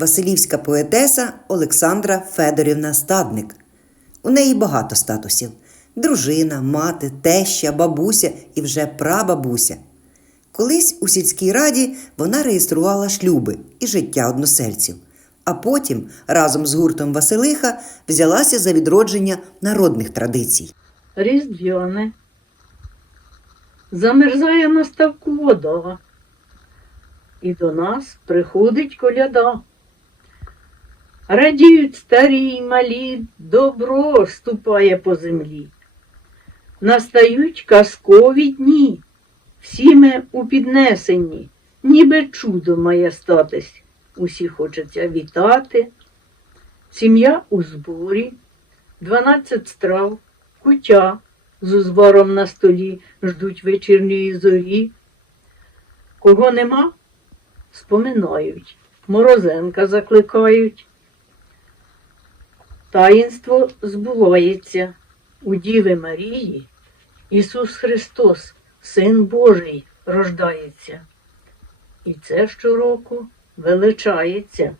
Василівська поетеса Олександра Федорівна Стадник. У неї багато статусів: дружина, мати, теща, бабуся і вже прабабуся. Колись у сільській раді вона реєструвала шлюби і життя односельців, а потім разом з гуртом Василиха взялася за відродження народних традицій. різдвяне. Замерзає на ставку вода, і до нас приходить коляда. Радіють старі й малі, добро ступає по землі. Настають казкові дні, всі ми у піднесенні, ніби чудо має статись. Усі хочеться вітати. Сім'я у зборі, дванадцять страв, кутя з узваром на столі ждуть вечірньої зорі. Кого нема, споминають, морозенка закликають. Таїнство збувається у Діви Марії. Ісус Христос, Син Божий, рождається. І це щороку величається.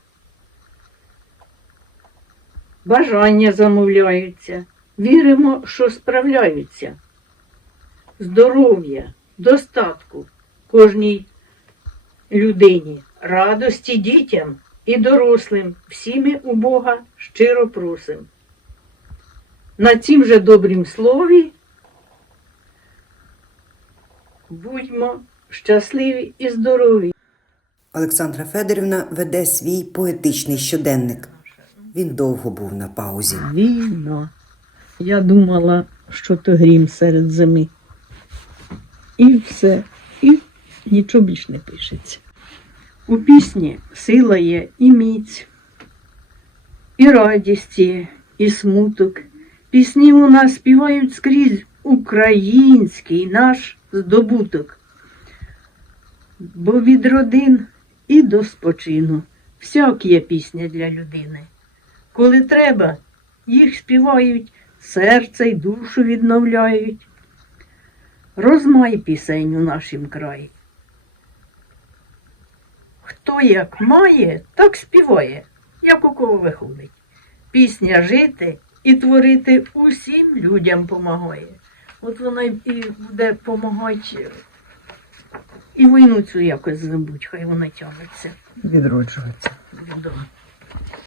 Бажання замовляються, віримо, що справляються. Здоров'я, достатку кожній людині, радості дітям і дорослим, всі ми у Бога щиро просим. На цім же добрім слові будьмо щасливі і здорові. Олександра Федорівна веде свій поетичний щоденник. Він довго був на паузі. Війна. Я думала, що то грім серед зими. І все. І нічого більш не пишеться. У пісні сила є і міць, і радість є, і смуток. Пісні у нас співають скрізь український наш здобуток. Бо від родин і до спочину всяк є пісня для людини. Коли треба, їх співають, серце й душу відновляють. Розмай пісень у нашім краї. Хто як має, так співає, як у кого виходить. Пісня жити і творити усім людям помагає. От вона і буде помагати і війну цю якось забудь, хай вона тягнеться. Відроджується.